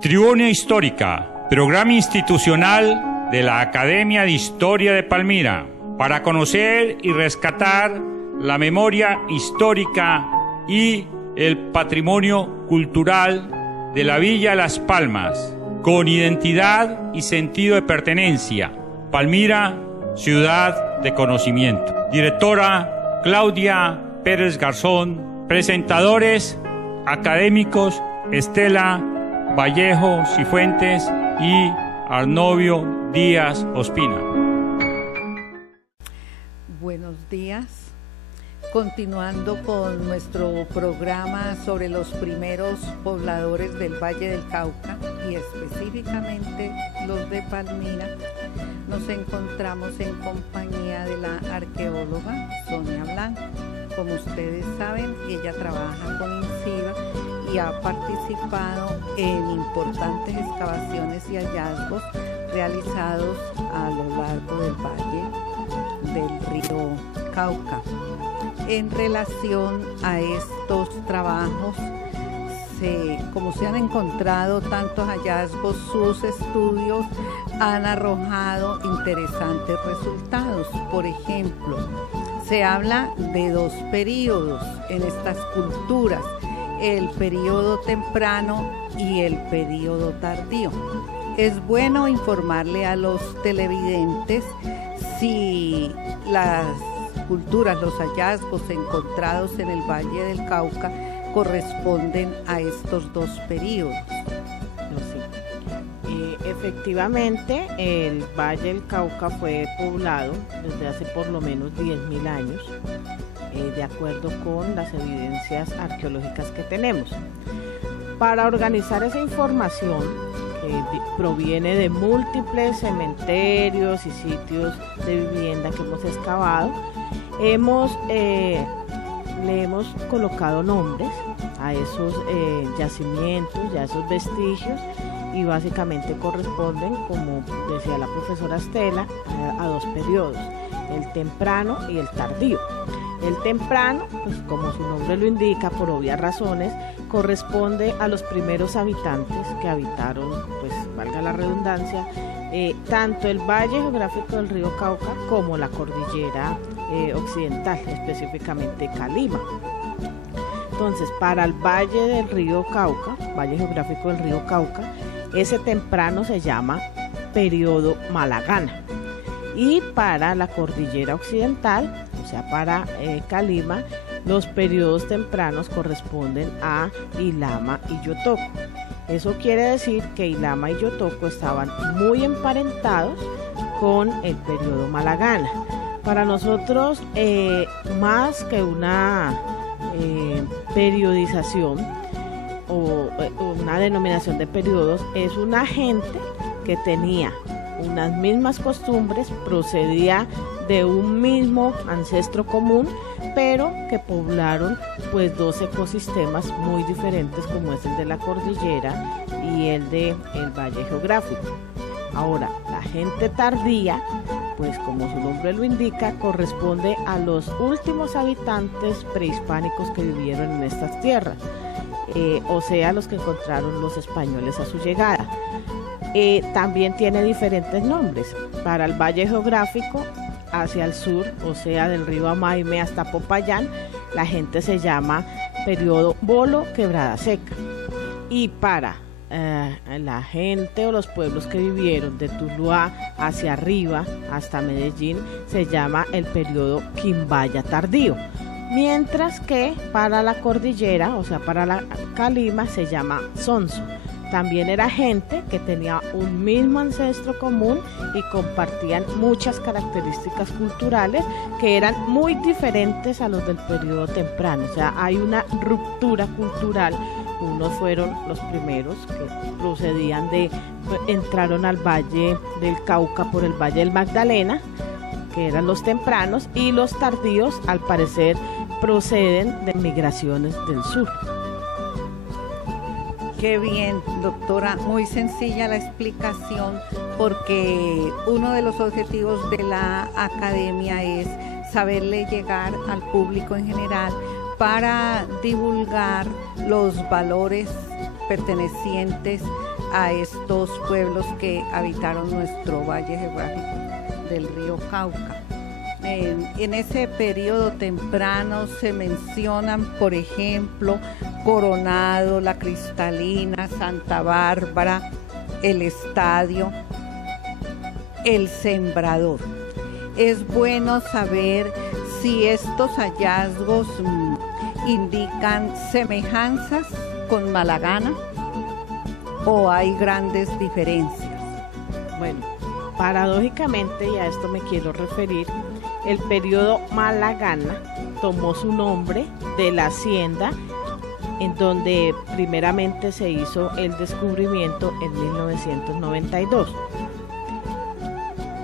Tribuna Histórica, programa institucional de la Academia de Historia de Palmira, para conocer y rescatar la memoria histórica y el patrimonio cultural de la Villa Las Palmas, con identidad y sentido de pertenencia. Palmira, ciudad de conocimiento. Directora Claudia Pérez Garzón. Presentadores académicos Estela Vallejo Cifuentes y Arnovio Díaz Ospina. Buenos días. Continuando con nuestro programa sobre los primeros pobladores del Valle del Cauca y específicamente los de Palmira, nos encontramos en compañía de la arqueóloga Sonia Blanco. Como ustedes saben, ella trabaja con INCIBA y ha participado en importantes excavaciones y hallazgos realizados a lo largo del valle del río Cauca. En relación a estos trabajos, como se han encontrado tantos hallazgos, sus estudios han arrojado interesantes resultados. Por ejemplo, se habla de dos periodos en estas culturas: el periodo temprano y el periodo tardío. Es bueno informarle a los televidentes si las culturas, los hallazgos encontrados en el Valle del Cauca corresponden a estos dos periodos. Efectivamente, el Valle del Cauca fue poblado desde hace por lo menos 10.000 años, de acuerdo con las evidencias arqueológicas que tenemos. Para organizar esa información, que proviene de múltiples cementerios y sitios de vivienda que hemos excavado, le hemos colocado nombres a esos yacimientos, a esos vestigios, y básicamente corresponden, como decía la profesora Estela, a dos periodos: el temprano y el tardío. El temprano, pues como su nombre lo indica, por obvias razones, corresponde a los primeros habitantes que habitaron, pues valga la redundancia, tanto el valle geográfico del río Cauca como la cordillera occidental, específicamente Calima. Entonces, para el valle del río Cauca, valle geográfico del río Cauca, ese temprano se llama periodo Malagana. Y para la cordillera occidental, o sea, para Calima, los periodos tempranos corresponden a Ilama y Yotoco. Eso quiere decir que Ilama y Yotoco estaban muy emparentados con el periodo Malagana. Para nosotros, más que una periodización o una denominación de periodos, es una gente que tenía unas mismas costumbres, procedía de un mismo ancestro común, pero que poblaron pues dos ecosistemas muy diferentes, como es el de la cordillera y el del valle geográfico. Ahora, la gente tardía, pues como su nombre lo indica, corresponde a los últimos habitantes prehispánicos que vivieron en estas tierras, o sea, los que encontraron los españoles a su llegada. También tiene diferentes nombres. Para el valle geográfico, hacia el sur, o sea, del río Amaime hasta Popayán, la gente se llama periodo Bolo Quebrada Seca. Y para la gente o los pueblos que vivieron de Tuluá hacia arriba hasta Medellín, se llama el periodo Quimbaya Tardío. Mientras que para la cordillera, o sea, para la Calima, se llama Sonso. También era gente que tenía un mismo ancestro común y compartían muchas características culturales que eran muy diferentes a los del periodo temprano. O sea, hay una ruptura cultural. Unos fueron los primeros que procedían entraron al Valle del Cauca por el Valle del Magdalena, que eran los tempranos, y los tardíos, al parecer, proceden de migraciones del sur. Qué bien, doctora, muy sencilla la explicación, porque uno de los objetivos de la academia es saberle llegar al público en general para divulgar los valores pertenecientes a estos pueblos que habitaron nuestro valle geográfico del río Cauca. En ese periodo temprano se mencionan, por ejemplo, Coronado, La Cristalina, Santa Bárbara, el Estadio, el Sembrador. Es bueno saber si estos hallazgos indican semejanzas con Malagana o hay grandes diferencias. Bueno, paradójicamente, y a esto me quiero referir, el periodo Malagana tomó su nombre de la hacienda en donde primeramente se hizo el descubrimiento en 1992.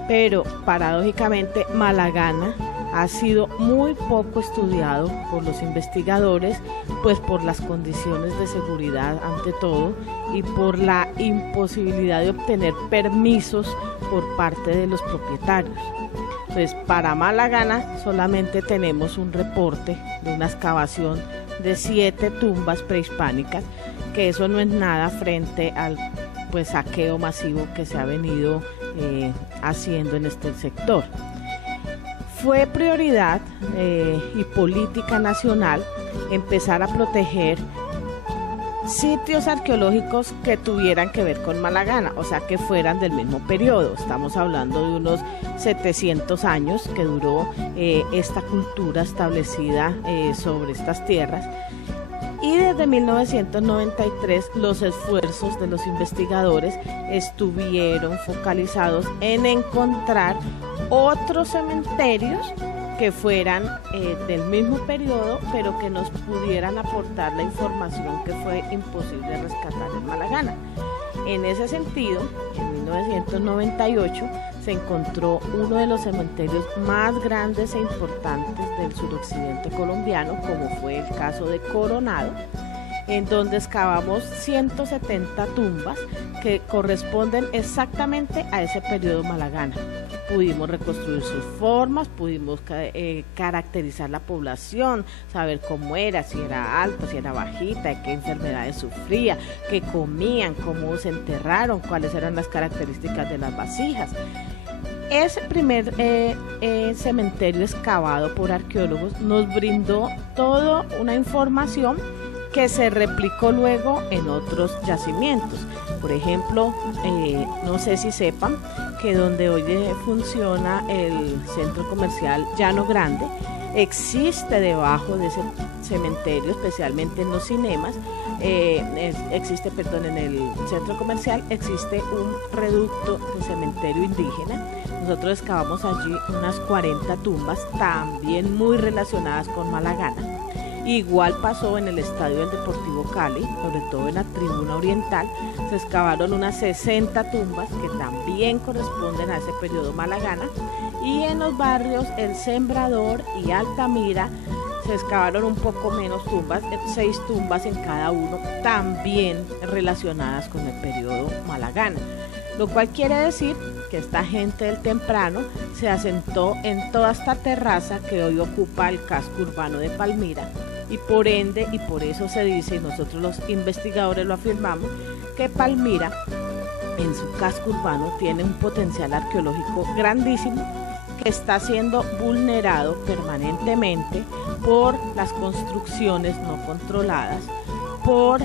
Pero paradójicamente Malagana ha sido muy poco estudiado por los investigadores, pues por las condiciones de seguridad ante todo y por la imposibilidad de obtener permisos por parte de los propietarios. Pues para Malagana solamente tenemos un reporte de una excavación de 7 tumbas prehispánicas, que eso no es nada frente al saqueo masivo que se ha venido haciendo en este sector. Fue prioridad y política nacional empezar a proteger sitios arqueológicos que tuvieran que ver con Malagana, o sea, que fueran del mismo periodo. Estamos hablando de unos 700 años que duró esta cultura establecida sobre estas tierras. Y desde 1993 los esfuerzos de los investigadores estuvieron focalizados en encontrar otros cementerios que fueran del mismo periodo, pero que nos pudieran aportar la información que fue imposible rescatar en Malagana. En ese sentido, en 1998 se encontró uno de los cementerios más grandes e importantes del suroccidente colombiano, como fue el caso de Coronado, en donde excavamos 170 tumbas que corresponden exactamente a ese periodo Malagana. Pudimos reconstruir sus formas, pudimos caracterizar la población, saber cómo era, si era alta, si era bajita, de qué enfermedades sufría, qué comían, cómo se enterraron, cuáles eran las características de las vasijas. Ese primer cementerio excavado por arqueólogos nos brindó toda una información que se replicó luego en otros yacimientos. Por ejemplo, no sé si sepan que donde hoy funciona el centro comercial Llano Grande, existe debajo de ese cementerio, especialmente en los cinemas, en el centro comercial existe un reducto de cementerio indígena. Nosotros excavamos allí unas 40 tumbas, también muy relacionadas con Malagana. Igual pasó en el estadio del Deportivo Cali, sobre todo en la tribuna oriental, se excavaron unas 60 tumbas que también corresponden a ese periodo Malagana, y en los barrios El Sembrador y Altamira se excavaron un poco menos tumbas, 6 tumbas en cada uno, también relacionadas con el periodo Malagana. Lo cual quiere decir que esta gente del temprano se asentó en toda esta terraza que hoy ocupa el casco urbano de Palmira, y por ende, y por eso se dice, y nosotros los investigadores lo afirmamos, que Palmira en su casco urbano tiene un potencial arqueológico grandísimo que está siendo vulnerado permanentemente por las construcciones no controladas, por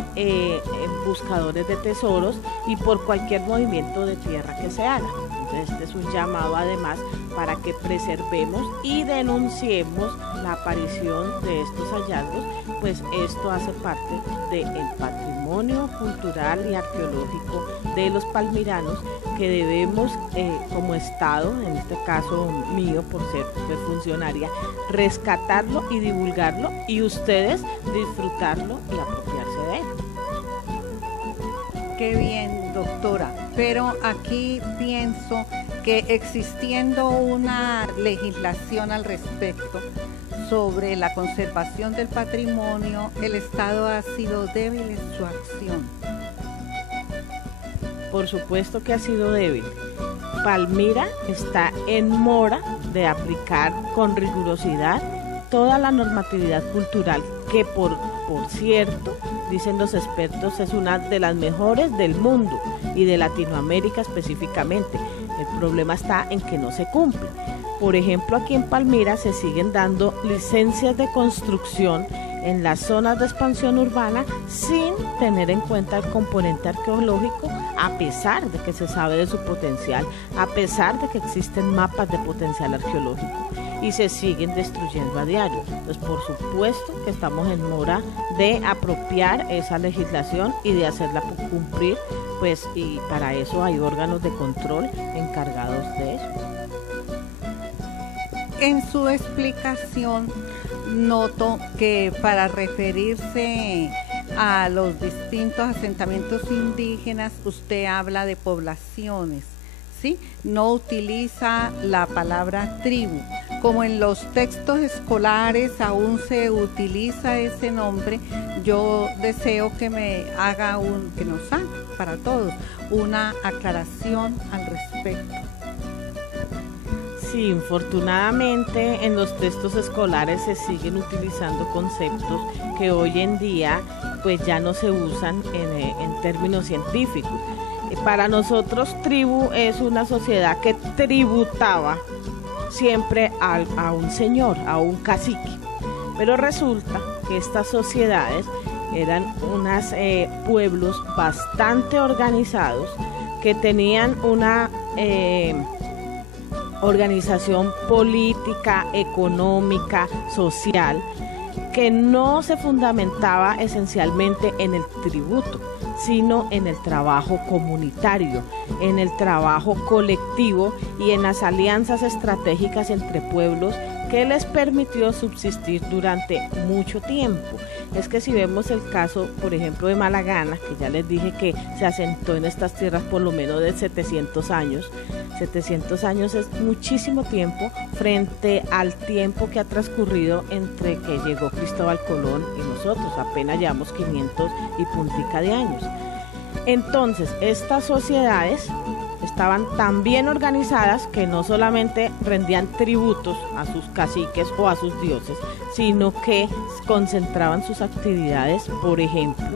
buscadores de tesoros y por cualquier movimiento de tierra que se haga. Entonces, este es un llamado además para que preservemos y denunciemos la aparición de estos hallazgos, pues esto hace parte del patrimonio cultural y arqueológico de los palmiranos, que debemos como Estado, en este caso mío por ser funcionaria, rescatarlo y divulgarlo, y ustedes disfrutarlo y apropiarse de él. Qué bien, doctora, pero aquí pienso que existiendo una legislación al respecto sobre la conservación del patrimonio, el Estado ha sido débil en su acción. Por supuesto que ha sido débil. Palmira está en mora de aplicar con rigurosidad toda la normatividad cultural que por cierto dicen los expertos, es una de las mejores del mundo y de Latinoamérica específicamente. El problema está en que no se cumple. Por ejemplo, aquí en Palmira se siguen dando licencias de construcción en las zonas de expansión urbana sin tener en cuenta el componente arqueológico, a pesar de que se sabe de su potencial, a pesar de que existen mapas de potencial arqueológico, y se siguen destruyendo a diario. Entonces, por supuesto que estamos en mora de apropiar esa legislación y de hacerla cumplir, pues, y para eso hay órganos de control encargados de eso. En su explicación noto que para referirse a los distintos asentamientos indígenas usted habla de poblaciones, ¿sí? No utiliza la palabra tribu. Como en los textos escolares aún se utiliza ese nombre, yo deseo que me haga que nos haga para todos una aclaración al respecto. Sí, infortunadamente en los textos escolares se siguen utilizando conceptos que hoy en día pues ya no se usan en términos científicos. Para nosotros tribu es una sociedad que tributaba siempre a un señor, a un cacique, pero resulta que estas sociedades eran unos pueblos bastante organizados que tenían una organización política, económica, social, que no se fundamentaba esencialmente en el tributo, sino en el trabajo comunitario, en el trabajo colectivo y en las alianzas estratégicas entre pueblos que les permitió subsistir durante mucho tiempo. Es que si vemos el caso, por ejemplo, de Malagana, que ya les dije que se asentó en estas tierras por lo menos de 700 años, 700 años es muchísimo tiempo frente al tiempo que ha transcurrido entre que llegó Cristóbal Colón y nosotros, apenas llevamos 500 y puntica de años. Entonces, estas sociedades estaban tan bien organizadas que no solamente rendían tributos a sus caciques o a sus dioses, sino que concentraban sus actividades, por ejemplo,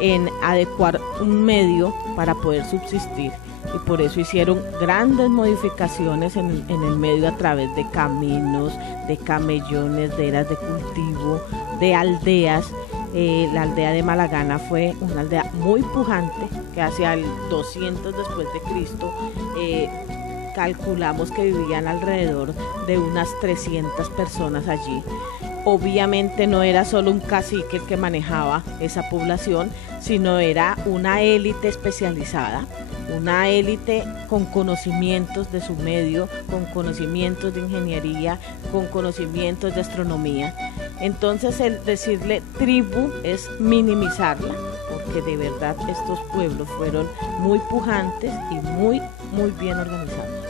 en adecuar un medio para poder subsistir. Y por eso hicieron grandes modificaciones en el medio a través de caminos, de camellones, de eras de cultivo, de aldeas. La aldea de Malagana fue una aldea muy pujante, que hacia el 200 después de Cristo calculamos que vivían alrededor de unas 300 personas allí. Obviamente no era solo un cacique el que manejaba esa población, sino era una élite especializada, una élite con conocimientos de su medio, con conocimientos de ingeniería, con conocimientos de astronomía. Entonces el decirle tribu es minimizarla, porque de verdad estos pueblos fueron muy pujantes y muy bien organizados.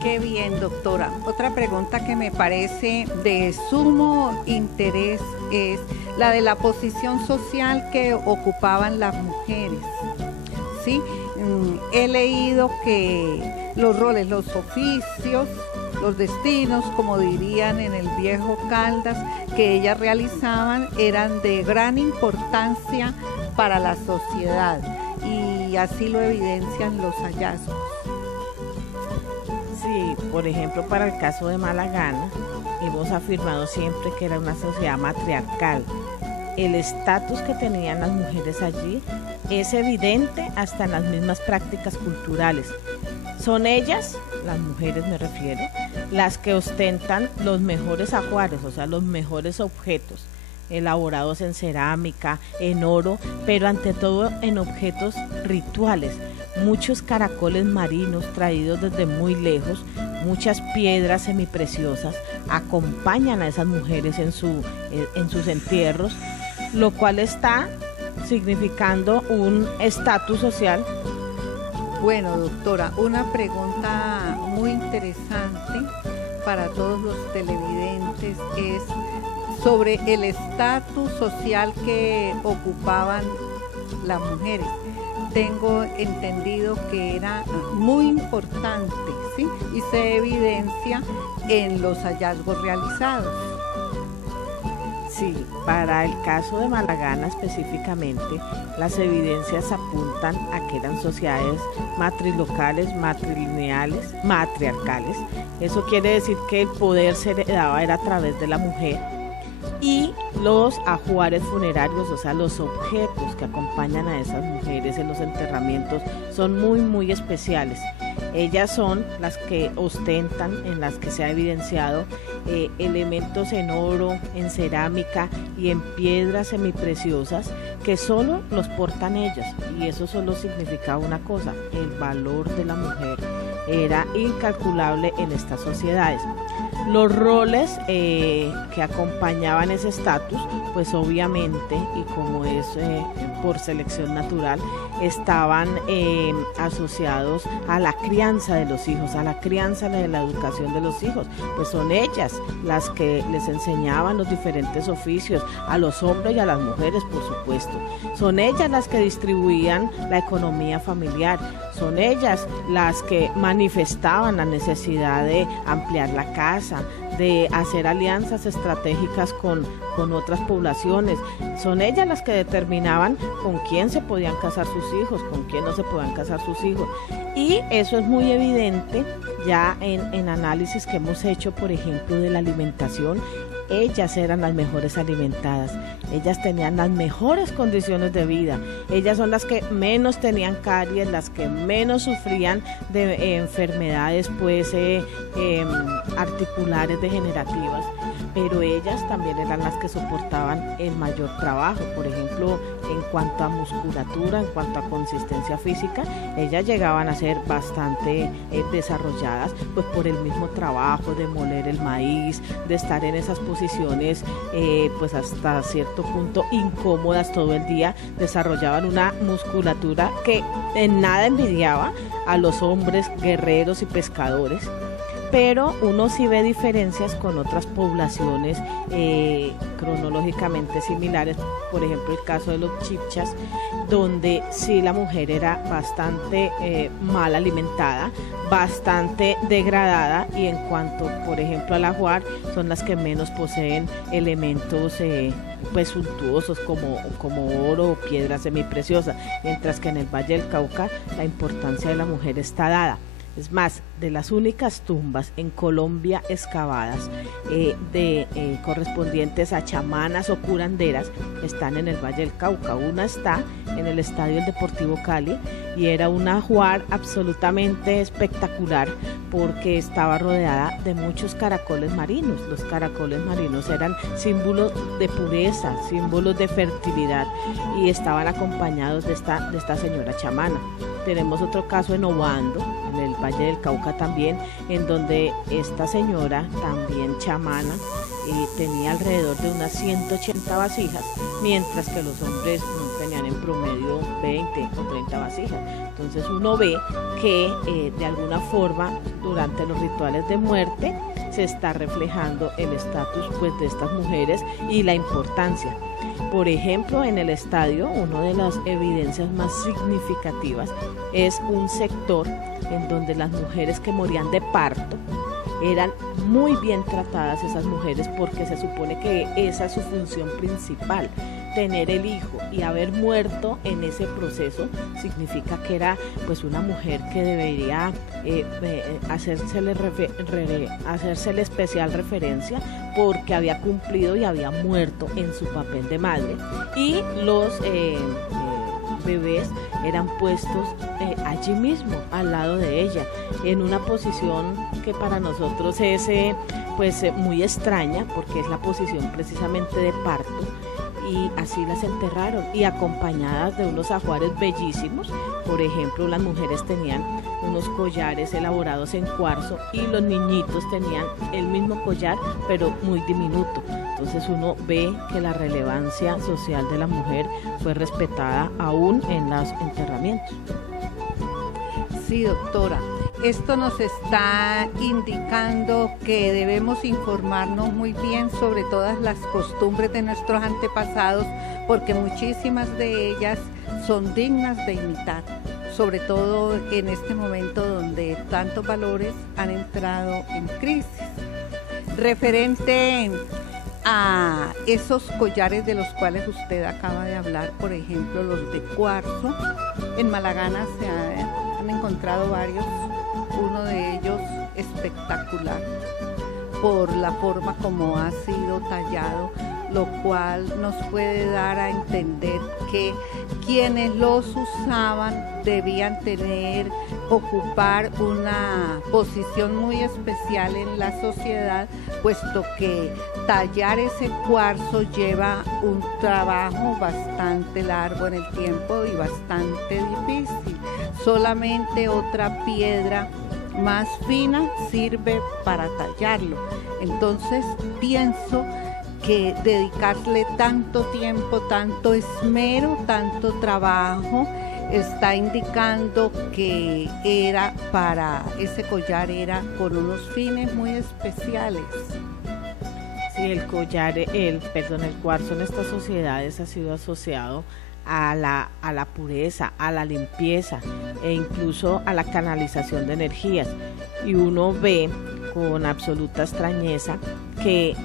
Qué bien, doctora. Otra pregunta que me parece de sumo interés es la de la posición social que ocupaban las mujeres. ¿Sí? He leído que los roles, los oficios, los destinos, como dirían en el viejo Caldas, que ellas realizaban eran de gran importancia para la sociedad y así lo evidencian los hallazgos. Sí, por ejemplo, para el caso de Malagana, hemos afirmado siempre que era una sociedad matriarcal. El estatus que tenían las mujeres allí es evidente hasta en las mismas prácticas culturales. Son ellas, las mujeres me refiero, las que ostentan los mejores ajuares, o sea, los mejores objetos, elaborados en cerámica, en oro, pero ante todo en objetos rituales. Muchos caracoles marinos traídos desde muy lejos, muchas piedras semipreciosas acompañan a esas mujeres en sus entierros, lo cual está significando un estatus social. Bueno, doctora, una pregunta muy interesante para todos los televidentes es sobre el estatus social que ocupaban las mujeres. Tengo entendido que era muy importante, ¿sí? Y se evidencia en los hallazgos realizados. Sí, para el caso de Malagana específicamente, las evidencias apuntan a que eran sociedades matrilocales, matrilineales, matriarcales. Eso quiere decir que el poder se heredaba era a través de la mujer, y los ajuares funerarios, o sea, los objetos que acompañan a esas mujeres en los enterramientos son muy, muy especiales. Ellas son las que ostentan, en las que se ha evidenciado elementos en oro, en cerámica y en piedras semipreciosas que solo los portan ellas, y eso solo significaba una cosa: el valor de la mujer era incalculable en estas sociedades. Los roles que acompañaban ese estatus, pues obviamente, y como es por selección natural, estaban asociados a la crianza de los hijos, a la crianza de la educación de los hijos. Pues son ellas las que les enseñaban los diferentes oficios, a los hombres y a las mujeres, por supuesto. Son ellas las que distribuían la economía familiar, son ellas las que manifestaban la necesidad de ampliar la casa, de hacer alianzas estratégicas con otras poblaciones. Son ellas las que determinaban con quién se podían casar sus hijos, con quién no se podían casar sus hijos. Y eso es muy evidente ya en análisis que hemos hecho, por ejemplo, de la alimentación. Ellas eran las mejores alimentadas, ellas tenían las mejores condiciones de vida, ellas son las que menos tenían caries, las que menos sufrían de enfermedades articulares degenerativas, pero ellas también eran las que soportaban el mayor trabajo. Por ejemplo, en cuanto a musculatura, en cuanto a consistencia física, ellas llegaban a ser bastante desarrolladas, pues por el mismo trabajo de moler el maíz, de estar en esas posiciones pues hasta cierto punto incómodas todo el día. Desarrollaban una musculatura que en nada envidiaba a los hombres guerreros y pescadores. Pero uno sí ve diferencias con otras poblaciones cronológicamente similares, por ejemplo el caso de los chibchas, donde sí la mujer era bastante mal alimentada, bastante degradada, y en cuanto, por ejemplo, al ajuar, son las que menos poseen elementos pues suntuosos como oro o piedras semipreciosas, mientras que en el Valle del Cauca la importancia de la mujer está dada. Es más, de las únicas tumbas en Colombia excavadas correspondientes a chamanas o curanderas están en el Valle del Cauca. Una está en el Estadio del Deportivo Cali y era un ajuar absolutamente espectacular porque estaba rodeada de muchos caracoles marinos. Los caracoles marinos eran símbolos de pureza, símbolos de fertilidad, y estaban acompañados de esta señora chamana. Tenemos otro caso en Obando, en el Valle del Cauca también, en donde esta señora, también chamana, tenía alrededor de unas 180 vasijas, mientras que los hombres tenían en promedio 20 o 30 vasijas. Entonces uno ve que de alguna forma durante los rituales de muerte se está reflejando el estatus pues de estas mujeres y la importancia. Por ejemplo, en el estadio, una de las evidencias más significativas es un sector en donde las mujeres que morían de parto eran muy bien tratadas, esas mujeres, porque se supone que esa es su función principal. Tener el hijo y haber muerto en ese proceso significa que era pues una mujer que debería hacérsele especial referencia porque había cumplido y había muerto en su papel de madre, y los bebés eran puestos allí mismo al lado de ella en una posición que para nosotros es muy extraña, porque es la posición precisamente de parto. Y así las enterraron, y acompañadas de unos ajuares bellísimos. Por ejemplo, las mujeres tenían unos collares elaborados en cuarzo y los niñitos tenían el mismo collar pero muy diminuto. Entonces uno ve que la relevancia social de la mujer fue respetada aún en los enterramientos. Sí, doctora. Esto nos está indicando que debemos informarnos muy bien sobre todas las costumbres de nuestros antepasados, porque muchísimas de ellas son dignas de imitar, sobre todo en este momento donde tantos valores han entrado en crisis. Referente a esos collares de los cuales usted acaba de hablar, por ejemplo, los de cuarzo. En Malagana se han encontrado varios, uno de ellos espectacular por la forma como ha sido tallado, lo cual nos puede dar a entender que quienes los usaban debían ocupar una posición muy especial en la sociedad, puesto que tallar ese cuarzo lleva un trabajo bastante largo en el tiempo y bastante difícil. Solamente otra piedra más fina sirve para tallarlo. Entonces pienso que dedicarle tanto tiempo, tanto esmero, tanto trabajo, está indicando que ese collar era con unos fines muy especiales. Sí, el cuarzo en estas sociedades ha sido asociado a la pureza, a la limpieza e incluso a la canalización de energías. Y uno ve con absoluta extrañeza que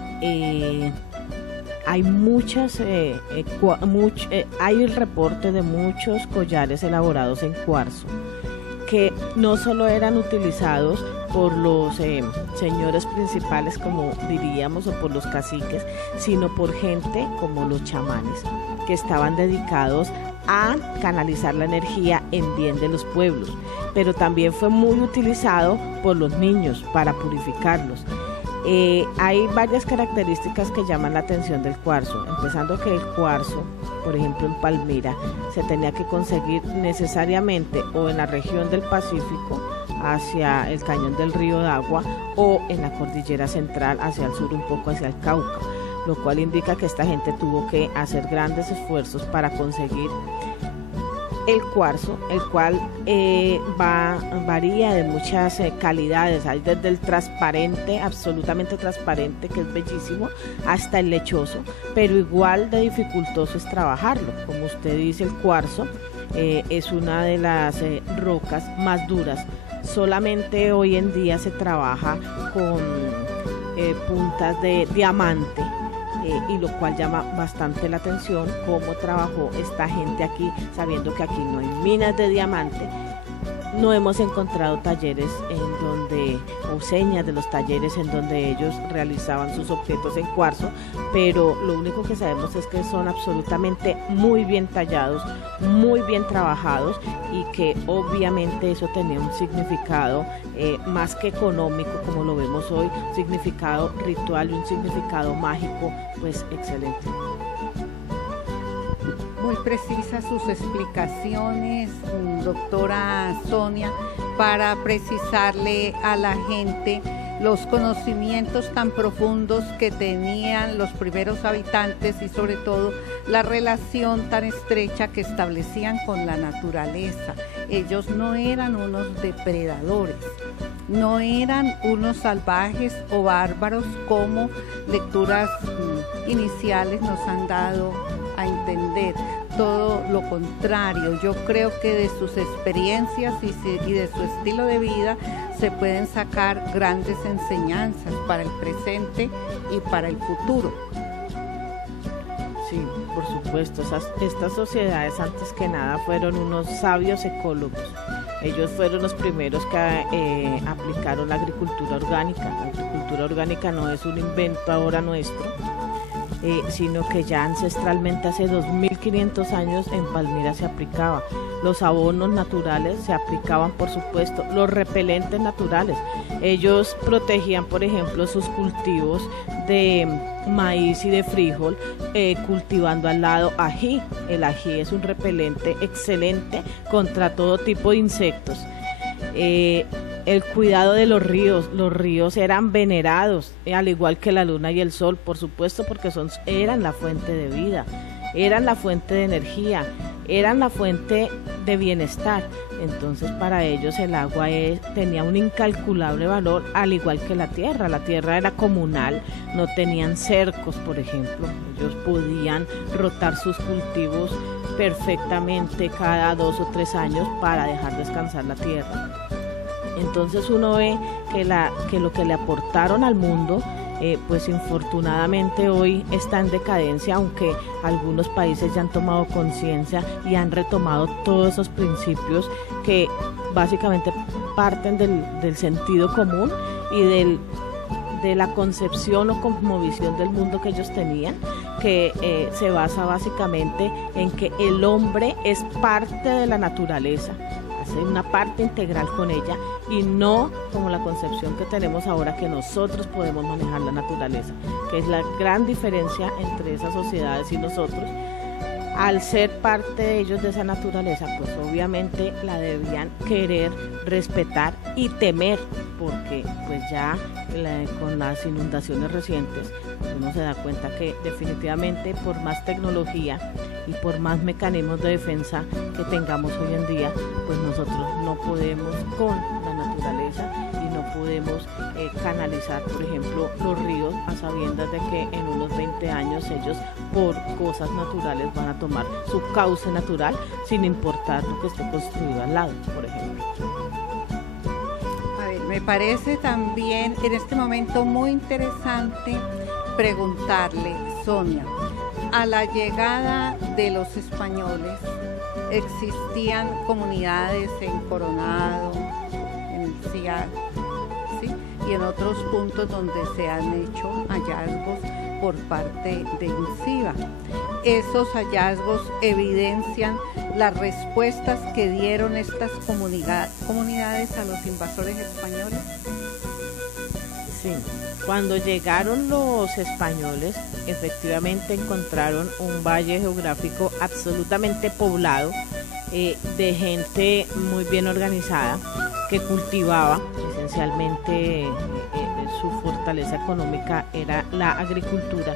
hay hay el reporte de muchos collares elaborados en cuarzo que no solo eran utilizados por los señores principales, como diríamos, o por los caciques, sino por gente como los chamanes, que estaban dedicados a canalizar la energía en bien de los pueblos, pero también fue muy utilizado por los niños para purificarlos. Hay varias características que llaman la atención del cuarzo, empezando que el cuarzo, por ejemplo en Palmira, se tenía que conseguir necesariamente o en la región del Pacífico, hacia el cañón del río Dagua, o en la cordillera central hacia el sur, un poco hacia el Cauca, lo cual indica que esta gente tuvo que hacer grandes esfuerzos para conseguir el cuarzo, el cual varía de muchas calidades. Hay desde el transparente, absolutamente transparente, que es bellísimo, hasta el lechoso, pero igual de dificultoso es trabajarlo. Como usted dice, el cuarzo es una de las rocas más duras. Solamente hoy en día se trabaja con puntas de diamante, y lo cual llama bastante la atención cómo trabajó esta gente aquí, sabiendo que aquí no hay minas de diamante. No hemos encontrado talleres o señas de los talleres en donde ellos realizaban sus objetos en cuarzo, pero lo único que sabemos es que son absolutamente muy bien tallados, muy bien trabajados, y que obviamente eso tenía un significado más que económico, como lo vemos hoy, un significado ritual y un significado mágico, pues excelente. Muy precisas sus explicaciones, doctora Sonia, para precisarle a la gente los conocimientos tan profundos que tenían los primeros habitantes y sobre todo la relación tan estrecha que establecían con la naturaleza. Ellos no eran unos depredadores, no eran unos salvajes o bárbaros como lecturas iniciales nos han dado a entender. Todo lo contrario, yo creo que de sus experiencias y de su estilo de vida se pueden sacar grandes enseñanzas para el presente y para el futuro. Sí, por supuesto, estas sociedades antes que nada fueron unos sabios ecólogos. Ellos fueron los primeros que aplicaron la agricultura orgánica. La agricultura orgánica no es un invento ahora nuestro, sino que ya ancestralmente hace 2500 años en Palmira se aplicaba. Los abonos naturales se aplicaban, por supuesto, los repelentes naturales. Ellos protegían, por ejemplo, sus cultivos de maíz y de frijol, cultivando al lado ají. El ají es un repelente excelente contra todo tipo de insectos. El cuidado de los ríos eran venerados, al igual que la luna y el sol, por supuesto, porque eran la fuente de vida, eran la fuente de energía, eran la fuente de bienestar. Entonces para ellos el agua tenía un incalculable valor, al igual que la tierra. La tierra era comunal, no tenían cercos, por ejemplo. Ellos podían rotar sus cultivos perfectamente cada 2 o 3 años para dejar descansar la tierra. Entonces uno ve que lo que le aportaron al mundo pues infortunadamente hoy está en decadencia, aunque algunos países ya han tomado conciencia y han retomado todos esos principios que básicamente parten del sentido común y de la concepción o cosmovisión del mundo que ellos tenían, que se basa básicamente en que el hombre es parte de la naturaleza, hace una parte integral con ella, y no como la concepción que tenemos ahora, que nosotros podemos manejar la naturaleza, que es la gran diferencia entre esas sociedades y nosotros. Al ser parte de ellos, de esa naturaleza, pues obviamente la debían querer, respetar y temer, porque pues ya con las inundaciones recientes uno se da cuenta que definitivamente por más tecnología y por más mecanismos de defensa que tengamos hoy en día, pues nosotros no podemos con la naturaleza y no podemos canalizar, por ejemplo, los ríos, a sabiendas de que en unos 20 años ellos por cosas naturales van a tomar su cauce natural sin importar lo que esté construido al lado, por ejemplo. A ver, me parece también en este momento muy interesante preguntarle, Sonia, a la llegada de los españoles existían comunidades en Coronado, en el CIAR, ¿sí? Y en otros puntos donde se han hecho hallazgos por parte de INCIBA. Esos hallazgos evidencian las respuestas que dieron estas comunidades a los invasores españoles. Sí, cuando llegaron los españoles, efectivamente encontraron un valle geográfico absolutamente poblado, de gente muy bien organizada, que cultivaba esencialmente, su fortaleza económica era la agricultura,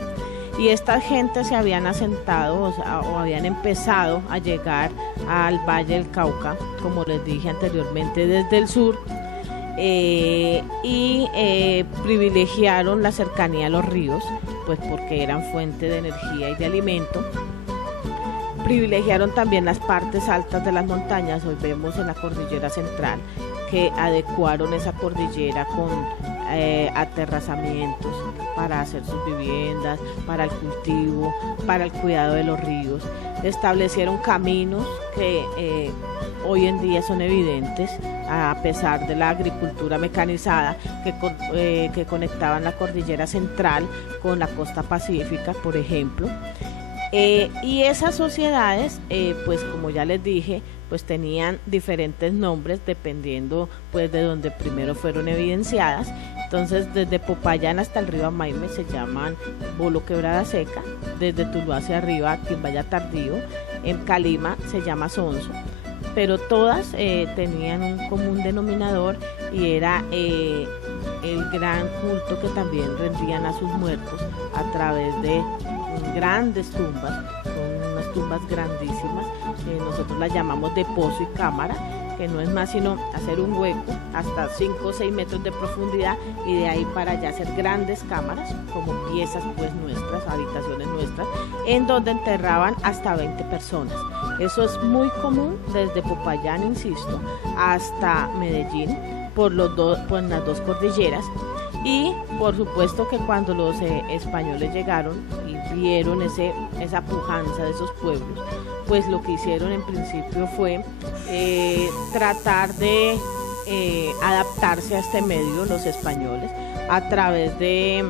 y esta gente se habían asentado o habían empezado a llegar al Valle del Cauca, como les dije anteriormente, desde el sur, y privilegiaron la cercanía a los ríos, pues porque eran fuente de energía y de alimento. Privilegiaron también las partes altas de las montañas. Hoy vemos en la cordillera central que adecuaron esa cordillera con aterrazamientos para hacer sus viviendas, para el cultivo, para el cuidado de los ríos. Establecieron caminos que hoy en día son evidentes, a pesar de la agricultura mecanizada, que conectaban la cordillera central con la costa pacífica, por ejemplo. Y esas sociedades, pues como ya les dije, pues tenían diferentes nombres dependiendo pues de donde primero fueron evidenciadas. Entonces desde Popayán hasta el río Amaime se llaman Bolo Quebrada Seca, desde Tuluá hacia arriba Quimbaya Tardío, en Calima se llama Sonso, pero todas tenían un común denominador, y era el gran culto que también rendían a sus muertos a través de grandes tumbas. Son unas tumbas grandísimas, nosotros las llamamos de pozo y cámara, que no es más sino hacer un hueco hasta 5 o 6 metros de profundidad, y de ahí para allá hacer grandes cámaras, como piezas pues nuestras, habitaciones nuestras, en donde enterraban hasta 20 personas. Eso es muy común desde Popayán, insisto, hasta Medellín, por las dos cordilleras. Y por supuesto que cuando los españoles llegaron y vieron esa pujanza de esos pueblos, pues lo que hicieron en principio fue tratar de adaptarse a este medio, los españoles, a través de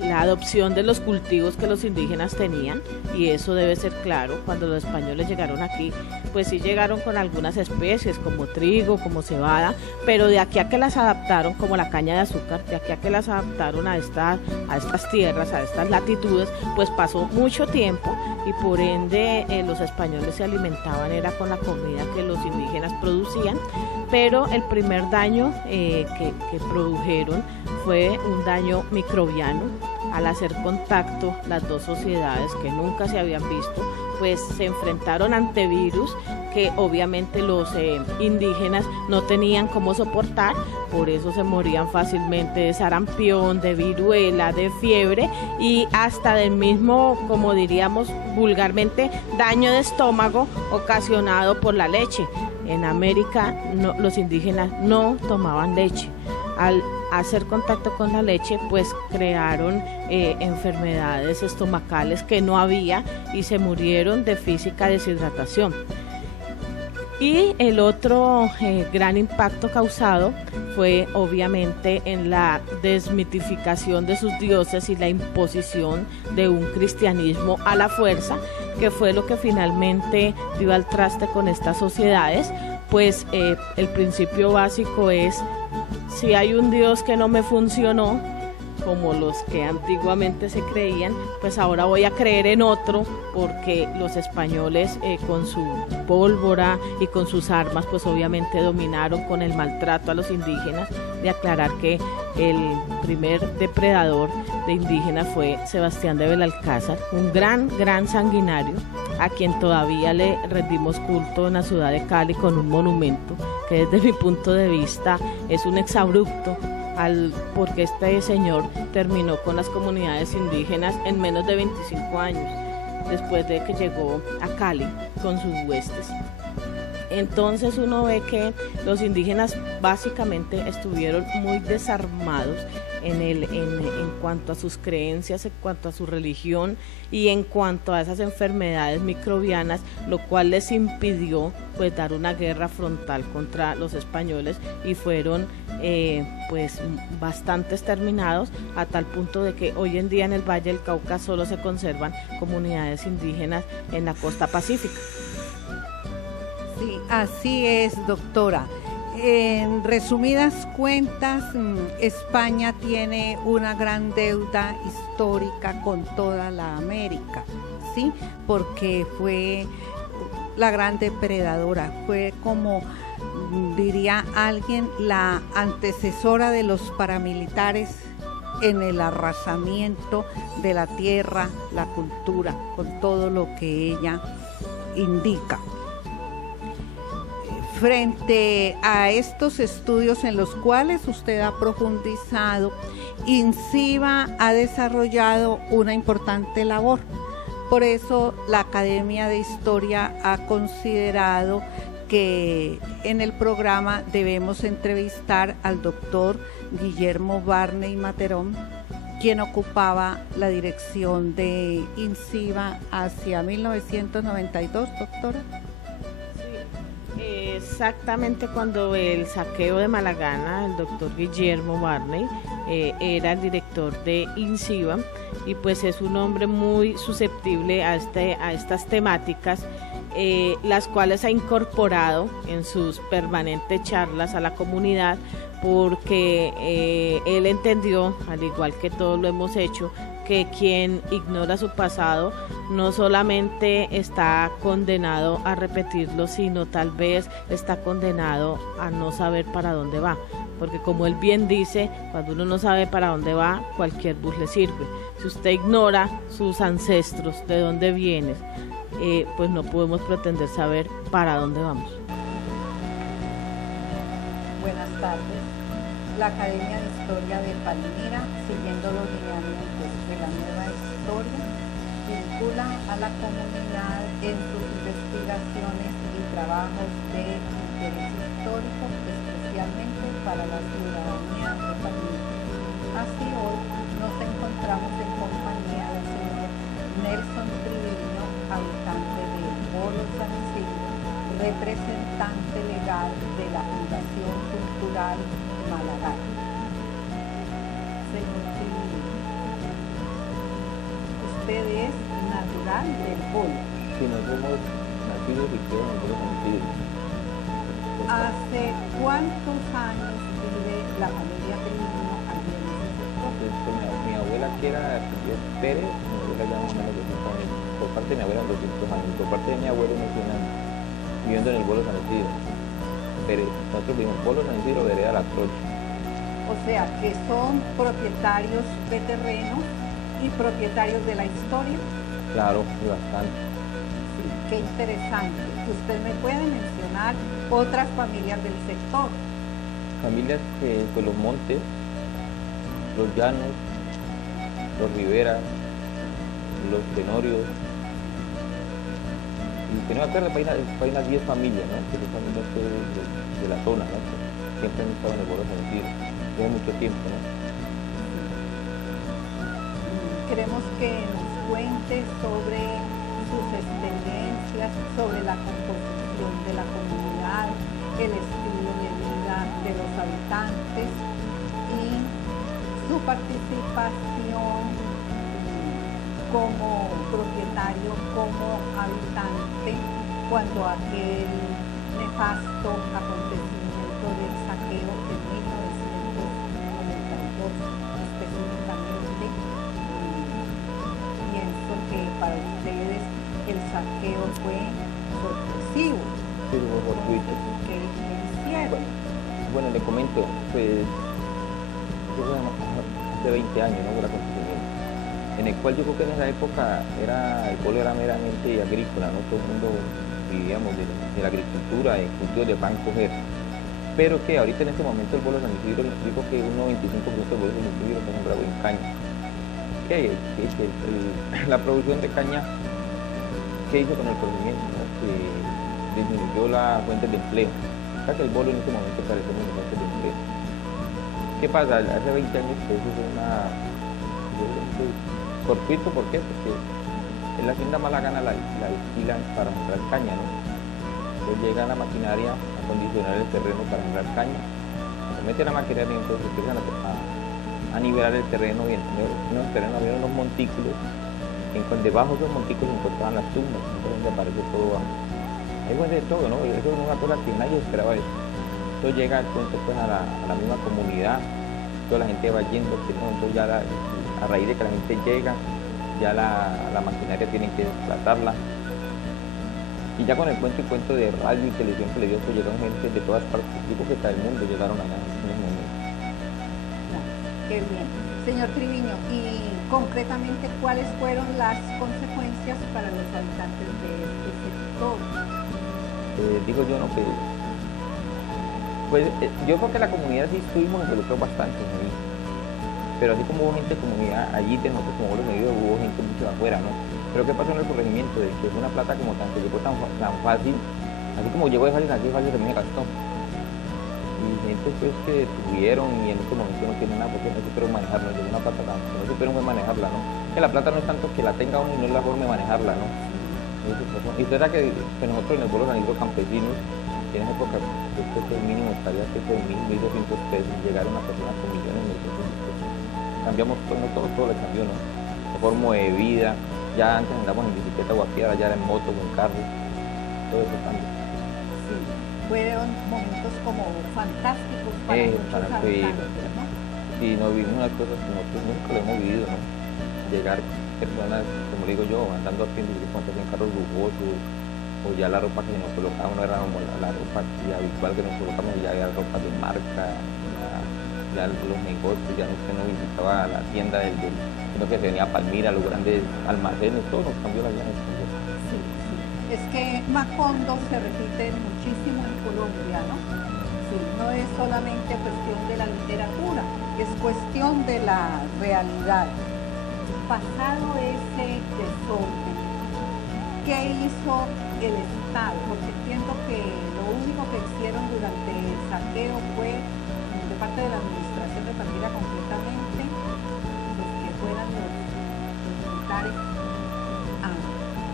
la adopción de los cultivos que los indígenas tenían, y eso debe ser claro. Cuando los españoles llegaron aquí, pues sí llegaron con algunas especies como trigo, como cebada, pero de aquí a que las adaptaron, como la caña de azúcar, de aquí a que las adaptaron a estas tierras, a estas latitudes, pues pasó mucho tiempo, y por ende los españoles se alimentaban era con la comida que los indígenas producían. Pero el primer daño que produjeron fue un daño microbiano. Al hacer contacto las dos sociedades que nunca se habían visto, pues se enfrentaron ante virus que obviamente los indígenas no tenían cómo soportar, por eso se morían fácilmente de sarampión, de viruela, de fiebre, y hasta del mismo, como diríamos vulgarmente, daño de estómago ocasionado por la leche. En América los indígenas no tomaban leche. Al hacer contacto con la leche, pues crearon enfermedades estomacales que no había y se murieron de física deshidratación. Y el otro gran impacto causado fue obviamente en la desmitificación de sus dioses y la imposición de un cristianismo a la fuerza, que fue lo que finalmente dio al traste con estas sociedades. Pues el principio básico es: si hay un Dios que no me funcionó, como los que antiguamente se creían, pues ahora voy a creer en otro, porque los españoles con su pólvora y con sus armas, pues obviamente dominaron con el maltrato a los indígenas. De aclarar que el primer depredador de indígenas fue Sebastián de Belalcázar, un gran sanguinario, a quien todavía le rendimos culto en la ciudad de Cali con un monumento que desde mi punto de vista es un exabrupto, porque este señor terminó con las comunidades indígenas en menos de 25 años, después de que llegó a Cali con sus huestes. Entonces uno ve que los indígenas básicamente estuvieron muy desarmados en cuanto a sus creencias, en cuanto a su religión y en cuanto a esas enfermedades microbianas, lo cual les impidió pues dar una guerra frontal contra los españoles, y fueron pues bastante exterminados, a tal punto de que hoy en día en el Valle del Cauca solo se conservan comunidades indígenas en la costa pacífica. Sí, así es, doctora. En resumidas cuentas, España tiene una gran deuda histórica con toda la América, ¿sí? Porque fue la gran depredadora, fue, como diría alguien, la antecesora de los paramilitares en el arrasamiento de la tierra, la cultura, con todo lo que ella indica. Frente a estos estudios en los cuales usted ha profundizado, INCIBA ha desarrollado una importante labor. Por eso la Academia de Historia ha considerado que en el programa debemos entrevistar al doctor Guillermo Barney Materón, quien ocupaba la dirección de INCIBA hacia 1992, doctora. Exactamente, cuando el saqueo de Malagana, el doctor Guillermo Barney era el director de INCIBA, y pues es un hombre muy susceptible a estas temáticas, las cuales ha incorporado en sus permanentes charlas a la comunidad, porque él entendió, al igual que todos lo hemos hecho, que quien ignora su pasado no solamente está condenado a repetirlo, sino tal vez está condenado a no saber para dónde va, porque como él bien dice, cuando uno no sabe para dónde va, cualquier bus le sirve. Si usted ignora sus ancestros, de dónde vienes, pues no podemos pretender saber para dónde vamos. Buenas tardes. La Academia de Historia de Palmira, siguiendo los lineamientos de la nueva historia, vincula a la comunidad en sus investigaciones y trabajos de interés histórico, especialmente para la ciudadanía de Palmira. Así hoy nos encontramos en compañía del señor Nelson Triviño, habitante de Bolo San Isidro, representante legal de la Fundación Cultural Malagana. Señor Triviño, usted es natural del Bolo. Sí, nos somos nacidos y criados en Bolo San Isidro. ¿Hace cuántos años vive la familia Triviño allí en ese sector? Mi abuela, que era Pérez, mi abuela ya más o menos 200 años. Por parte de mi abuela 200 años. Por parte de mi abuelo unos 100 años, viviendo en el Bolo San Isidro. Nosotros vivimos Bolo San Isidro, vereda La Trocha. O sea, que son propietarios de terrenos y propietarios de la historia. Claro, y bastante. Sí, qué interesante. ¿Usted me puede mencionar otras familias del sector? Familias que, pues los Montes, los Llanos, los Rivera, los Tenorios. Y tenemos acá hay unas 10 familias, ¿no? Que son familias de la zona, ¿no? Que siempre han estado en el Bolo San Isidro. de mucho tiempo, ¿no? Queremos que nos cuente sobre sus experiencias, sobre la composición de la comunidad, el estilo de vida de los habitantes y su participación como propietario, como habitante, cuando aquel nefasto acontecimiento del saqueo de 1992 específicamente. Pienso que para ustedes el saqueo fue sorpresivo. Sí, fue fortuito. ¿Qué hicieron? Bueno, le comento, pues, yo fue hace 20 años, ¿no? Por acontecimiento, en el cual yo creo que en esa época el pueblo era meramente agrícola, ¿no? Todo el mundo vivíamos de la agricultura, de cultivos de pan coger. Pero que ahorita en este momento el pueblo de San Isidro, le explico que un 95% del pueblo de San Isidro está sembrado en caña. La producción de caña, ¿qué hizo con el corregimiento? ¿No? Que disminuyó las fuentes de empleo. O sea que el pueblo en este momento carecemos de fuentes de empleo. ¿Qué pasa? Hace 20 años que eso fue fortuito, ¿por qué? Porque en la hacienda Malagana la alquilan para sembrar caña, ¿no? Entonces llega la maquinaria a condicionar el terreno para sembrar caña. Cuando mete la maquinaria, entonces empiezan a nivelar el terreno y en el terreno había unos montículos, debajo de esos montículos se encontraban las tumbas, entonces aparece todo abajo. Ahí fue de todo, ¿no? Eso es una cosa que nadie esperaba eso. Entonces llega entonces pues a la misma comunidad, toda la gente va yendo, entonces ya a raíz de que la gente llega, ya la maquinaria tienen que desplazarla. Y ya con el cuento y cuento de radio y televisión que le dio, pues llegaron gente de todas partes, digo que hasta el mundo llegaron allá en ese momento. Qué bien. Señor Triviño, y concretamente, ¿cuáles fueron las consecuencias para los habitantes de este sector? Digo yo, no, que pues yo creo que la comunidad sí estuvimos involucrados bastante ahí, pero así como hubo gente de comunidad allí, de nosotros como los medios, hubo gente mucho de afuera, ¿no? Pero ¿qué pasó en el corregimiento? De que fue una plata como tan que llegó tan fácil, así como llegó de fácil, así fácil también gastó. Y gente pues que tuvieron y en este momento no tienen nada porque no supieron manejarla, llegó una plata tan que no supieron manejarla, ¿no? Que la plata no es tanto que la tenga uno y no es la forma de manejarla, ¿no? Y usted sabe que nosotros en el pueblo San Isidro campesinos, en esa época, yo creo que el mínimo estaría cerca de 1.200 pesos, llegar a una persona con millones de pesos. Cambiamos todo le cambió, ¿no? La forma de vida, ya antes andábamos en bicicleta o a pie, ahora ya era en moto o en carro, todo eso cambia. Sí, fueron momentos como fantásticos para muchos habitantes, ¿no? Y nos vivimos unas cosas que nosotros nunca lo hemos vivido, ¿no? Llegar personas, como le digo yo, andando a pie en carros lujosos, o ya la ropa que nos colocábamos no era como la ropa habitual que nos colocamos, ya era ropa de marca, ya los negocios, ya usted no visitaba la tienda sino que se venía a Palmira, los grandes almacenes, todo nos cambió la vida. Sí, sí. Es que Macondo se repite muchísimo en Colombia, ¿no? Sí, no es solamente cuestión de la literatura, es cuestión de la realidad. Pasado ese desorden, ¿qué hizo el Estado? Porque entiendo que lo único que hicieron durante el saqueo fue, de parte de la administración de Palmira concretamente, pues que fueran los militares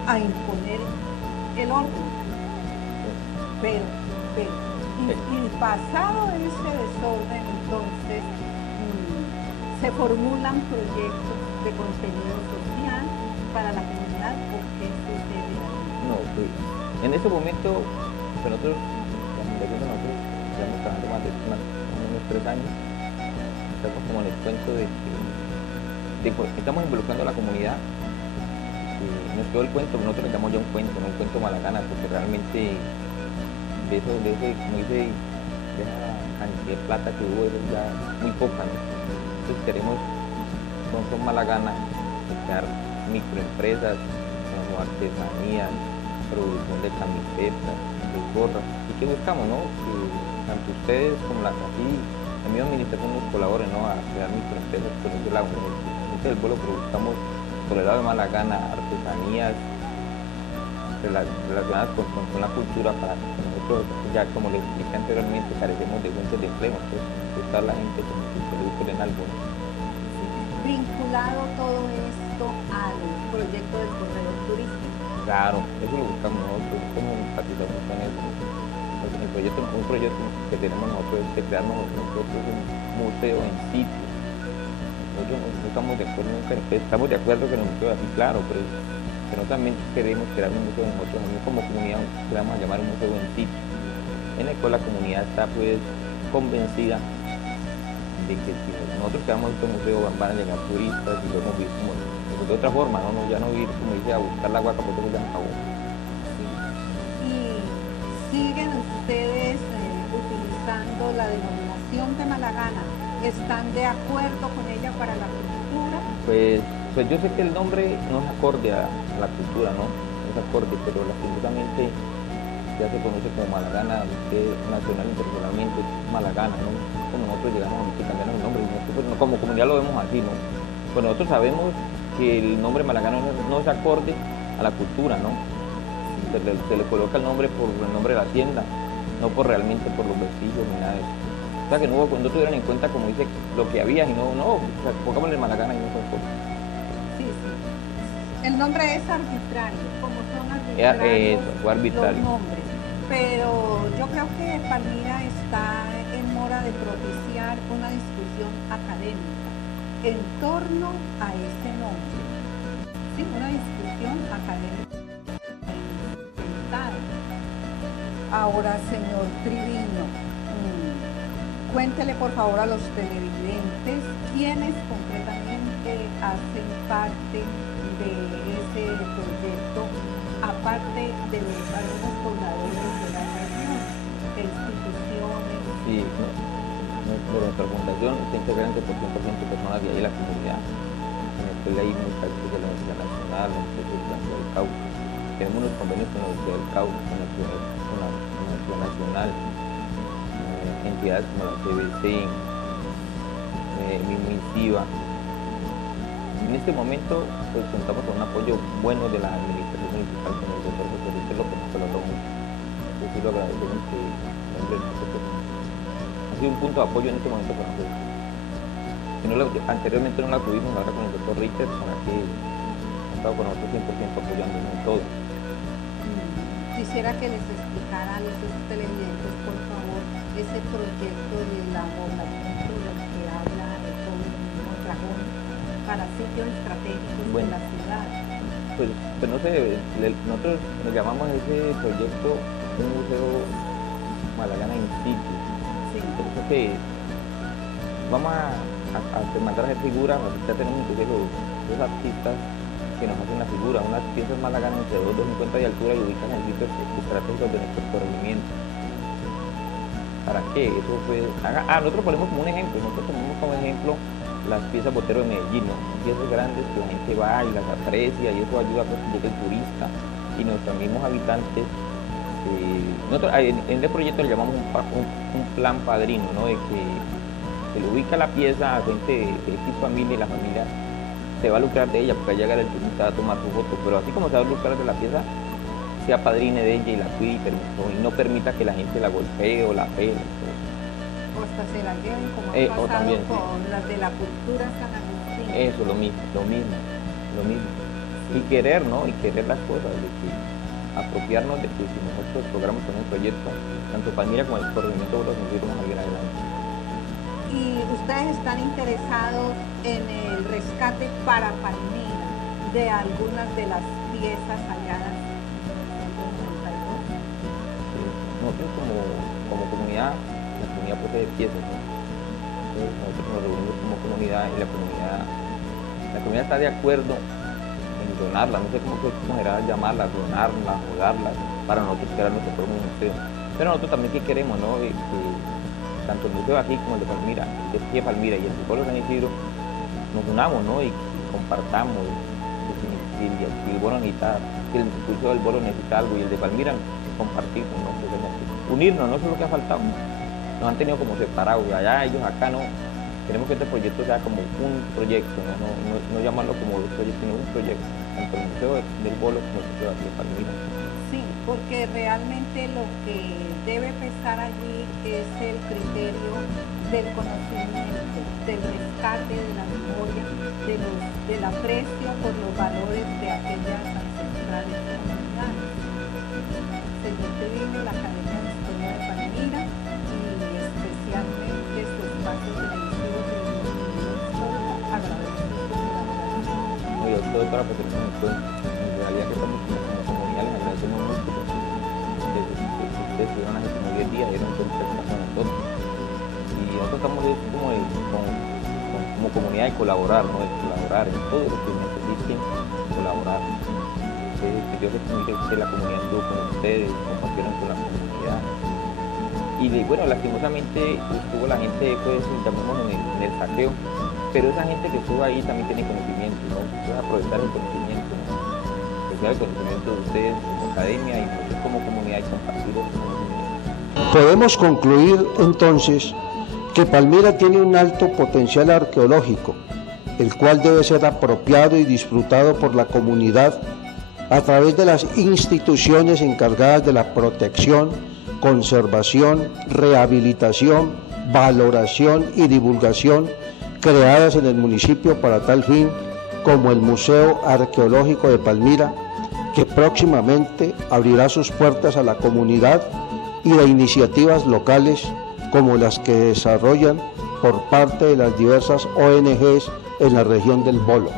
a imponer el orden. Pero y pasado ese desorden, entonces se formulan proyectos de contenido social para la comunidad, porque sucede así. No, pues, en ese momento, nosotros, la fundación de nosotros, llevamos trabajando más de unos 3 años, estamos como en el cuento de que estamos involucrando a la comunidad, y nos quedó el cuento, nosotros le llamamos ya un cuento, no un cuento Malagana, porque realmente de ese, como dice, de esa cantidad de plata que hubo, es ya muy poca, ¿no? Entonces queremos con Malagana crear microempresas como artesanías, producción de camisetas, de gorras. ¿Y qué buscamos, no? Que tanto ustedes como la misma administración nos colaboren, ¿no? A crear microempresas con ese lado. Entonces el pueblo produzcamos por el lado de Malagana artesanías, relacionadas con la cultura para que nosotros, ya como les expliqué anteriormente, carecemos de fuentes de empleo, entonces buscar la gente como que se eduque en algo, ¿no? Vinculado todo esto al proyecto del corredor turístico. Claro, eso lo buscamos nosotros, como enfatizamos con eso. Un proyecto que tenemos nosotros es de crearnos nosotros un museo en sitio. Nosotros no estamos de acuerdo, estamos de acuerdo que el museo es así, claro, pero también queremos crear un museo nosotros como comunidad, que vamos a llamar un museo en sitio, en el cual la comunidad está pues convencida de que si nosotros creamos este museo van a llegar turistas y lo hemos visto de otra forma, ¿no? Ya no ir, como dice, a buscar la guaca porque se llama jabón. Y siguen ustedes utilizando la denominación de Malagana. ¿Están de acuerdo con ella para la cultura? Pues yo sé que el nombre no es acorde a la cultura, ¿no? No es acorde, pero lastimosamente ya se conoce como Malagana, que nacional internacionalmente Malagana, ¿no? Como nosotros llegamos a cambiar el nombre, nosotros, como comunidad lo vemos así, ¿no? Pues nosotros sabemos que el nombre Malagana no es acorde a la cultura, ¿no? Se le coloca el nombre por el nombre de la hacienda, no por realmente por los vestigios ni nada de eso. O sea que no, cuando tuvieran en cuenta, como dice, lo que había y no, o sea, pongámosle Malagana y no son cosas. Sí. El nombre es arbitrario, como son arbitrarios fue arbitrario. Los nombres. Pero yo creo que Palmira está en mora de propiciar una discusión académica en torno a ese nombre. Sí, una discusión académica. Ahora, señor Triviño, cuéntele por favor a los televidentes quiénes concretamente hacen parte de ese proyecto, aparte de algunos pobladores de la región, de instituciones. Sí, de nuestra fundación está integrante por 100% personas de ahí la comunidad. En la escuela hay muchas de la Universidad Nacional, la Universidad del Cauca. Tenemos unos convenios con la Universidad del Cauca, con la Universidad Nacional, entidades como la CBC, MINSIVA. En este momento pues, contamos con un apoyo bueno de la administración municipal, con el doctor José Luis López, que lo logró mucho. Yo sí lo agradecemos que ha sido un punto de apoyo en este momento para nosotros. Anteriormente no la tuvimos, ahora con el doctor Richard, para que ha estado con nosotros 100% apoyándonos en todo. Quisiera que les explicaran a los televidentes, por favor, ese proyecto de la nomenclatura que habla de todo el Mondragón para sitios estratégicos de la ciudad. Pues no sé, nosotros nos llamamos a ese proyecto un museo Malagana in situ. Sí. Entonces que vamos a mandar a hacer figuras, ya tenemos incluso dos artistas que nos hacen la figura, unas piezas Malagana entre 2,50 de altura y ubican en sitios estratégicos de nuestro corregimiento. ¿Para qué? Eso fue... nosotros ponemos como un ejemplo, nosotros tomamos como ejemplo las piezas Botero de Medellín, ¿no? Piezas grandes que la gente va y las aprecia y eso ayuda a que llegue el turista y nuestros mismos habitantes. Nosotros en este proyecto le llamamos un plan padrino, ¿no? De que se le ubica la pieza a gente de X familia y la familia se va a lucrar de ella porque al llegar el turista va a tomar su foto, pero así como se va a lucrar de la pieza, sea padrine de ella y la cuide y no permita que la gente la golpee o la pele. O hasta se la lleven como ha pasado también, con las de la cultura San Agustín. Eso, lo mismo. Sí. Y querer, ¿no? Y querer las cosas, de que apropiarnos de que si nosotros logramos con un proyecto, tanto Palmira como el corregimiento nos vamos a salir adelante. Y ustedes están interesados en el rescate para Palmira de algunas de las piezas halladas en 1992. Sí. Nosotros como comunidad, la comunidad posee piezas, ¿no? Entonces nosotros nos reunimos como comunidad y la comunidad está de acuerdo en donarlas, no sé cómo era llamarlas, donarlas, jugarlas, para nosotros crear nuestro propio museo. Pero nosotros también que queremos, ¿no? Que tanto el museo aquí como el de Palmira, el de Palmira y el de Pueblo San Isidro, nos unamos, ¿no? Y compartamos. Si el bolo necesita, si el museo del bolo necesita algo y el de Palmira, compartirnos, ¿no? Unirnos, no eso es lo que ha faltado. Nos han tenido como separados, allá ellos, acá no. Queremos que este proyecto sea como un proyecto, no llamarlo como un proyecto, sino un proyecto, tanto el museo del bolo como el museo de Palmira. porque realmente lo que debe pesar allí es el criterio del conocimiento, del rescate de la memoria, del aprecio por los valores de aquellas ancestrales comunidades. Se nutre la Academia de Historia de Palmira y especialmente su espacio televisivo de historia. Agradezco su colaboración. Yo estoy para poner en cuenta. En realidad que estamos como comunidad les agradecemos mucho porque ustedes estuvieron hace como 10 días y eran con nosotros. Y nosotros estamos como comunidad de colaborar, ¿no? De colaborar en todo lo que necesiten, colaborar. Yo que la comunidad estuvo con ustedes, compartieron con la comunidad. Y bueno, lastimosamente estuvo la gente, pues, en el saqueo, pero esa gente que estuvo ahí también tiene conocimiento, ¿no? Entonces aprovechar el conocimiento, ¿no? Aprovechar el conocimiento de ustedes como academia y nosotros como comunidad y compartirlo con la comunidad. Podemos concluir entonces que Palmira tiene un alto potencial arqueológico, el cual debe ser apropiado y disfrutado por la comunidad a través de las instituciones encargadas de la protección, conservación, rehabilitación, valoración y divulgación creadas en el municipio para tal fin, como el Museo Arqueológico de Palmira, que próximamente abrirá sus puertas a la comunidad, y de iniciativas locales como las que desarrollan por parte de las diversas ONGs en la región del Bolo.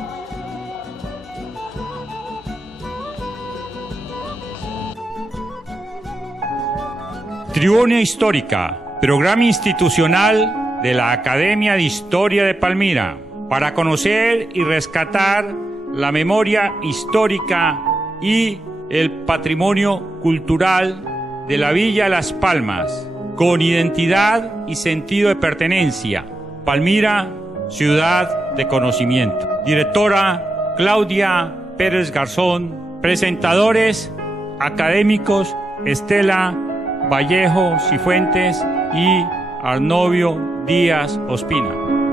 Tribuna Histórica, programa institucional de la Academia de Historia de Palmira, para conocer y rescatar la memoria histórica y el patrimonio cultural de la Villa Las Palmas, con identidad y sentido de pertenencia. Palmira, ciudad de conocimiento. Directora Claudia Pérez Garzón. Presentadores académicos Estela Vallejo Cifuentes y Arnovio Díaz Ospina.